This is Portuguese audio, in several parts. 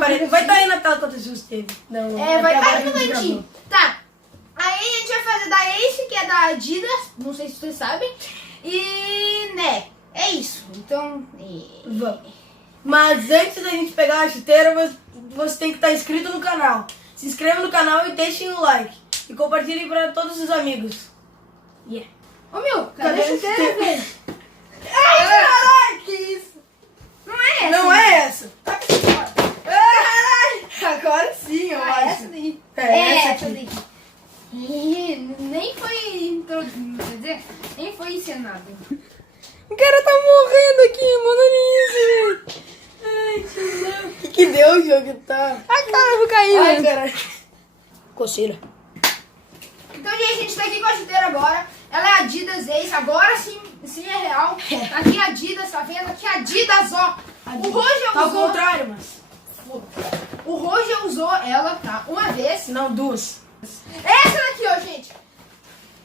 Vai estar aí na tela quantos views teve. Não, vai estar aí no cantinho. Tá. Aí a gente vai fazer da Ace, que é da Adidas. Não sei se vocês sabem. E, né, é isso. Então, vamos. Mas antes da gente pegar a chuteira, você tem que estar inscrito no canal. Se inscreva no canal e deixem um like. E compartilhem para todos os amigos. Yeah. Ô meu, cadê a chuteira, velho? Ai, caralho, que isso? Não é essa. Não é essa. Tá aqui fora. Caralho. Agora sim, eu acho. Essa daí. Essa essa aqui. daí. E nem foi introduzido, quer dizer, nem foi encenado. O cara tá morrendo aqui, mano, olha isso. Ai, tio. Que deu o jogo que tá? Ai, cara, eu vou cair, Ai, caralho. Coceira. Então, gente, a gente tá aqui com a chuteira agora. Ela é Adidas Ace, agora sim é real. Aqui é Adidas, tá vendo? Aqui é Adidas, ó. O Roger Tá ao usou. contrário, mas. O Roger usou ela, tá? Uma vez. Não, duas. Essa daqui, ó, gente.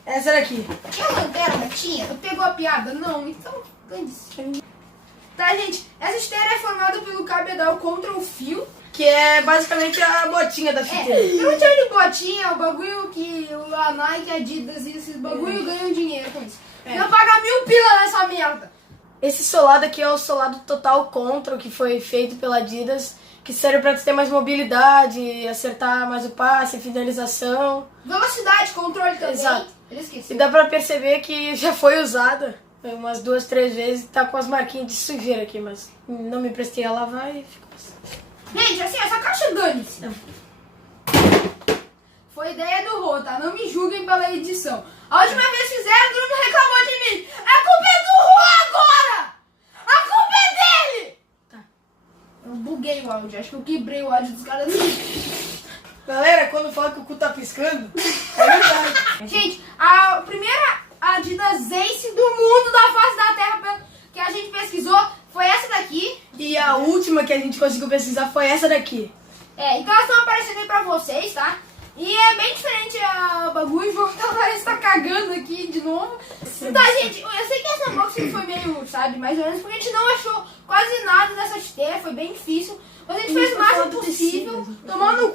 Essa daqui. Tinha lanterna? Tinha. Tu pegou a piada? Não, então dane-se. Tá, gente, essa esteira é formada pelo cabedal contra o fio. Que é basicamente a botinha da chuteira. Eu não chamo de botinha, é o bagulho que a Nike, a Adidas e esses bagulho ganham dinheiro com isso. Não paga 1000 pila nessa merda. Esse solado aqui é o solado total contra, que foi feito pela Adidas, que serve pra ter mais mobilidade, acertar mais o passe, finalização. Velocidade, controle também. Exato. Ele E esqueceu. dá pra perceber que já foi usada umas 2, 3 vezes, tá com as marquinhas de sujeira aqui, mas não me prestei a lavar e ficou assim. Gente, assim, essa caixa dane-se. Foi ideia do Rô, tá? Não me julguem pela edição. A última vez fizeram, todo mundo reclamou de mim. A culpa é do Rô agora! A culpa é dele! Tá. Eu buguei o áudio, acho que eu quebrei o áudio dos caras. Galera, quando fala que o cu tá piscando, é verdade. Gente, a primeira Adidas Ace do mundo, da face da Terra, que a gente pesquisou, foi essa daqui. E a última que a gente conseguiu pesquisar foi essa daqui. Então elas estão aparecendo aí pra vocês, tá? E é bem diferente a bagulho, o João parece que tá cagando aqui de novo. Tá, gente, eu sei que essa unboxing foi meio, sabe, mais ou menos, porque a gente não achou quase nada dessa esteira, foi bem difícil. Mas a gente fez o máximo possível, tomando o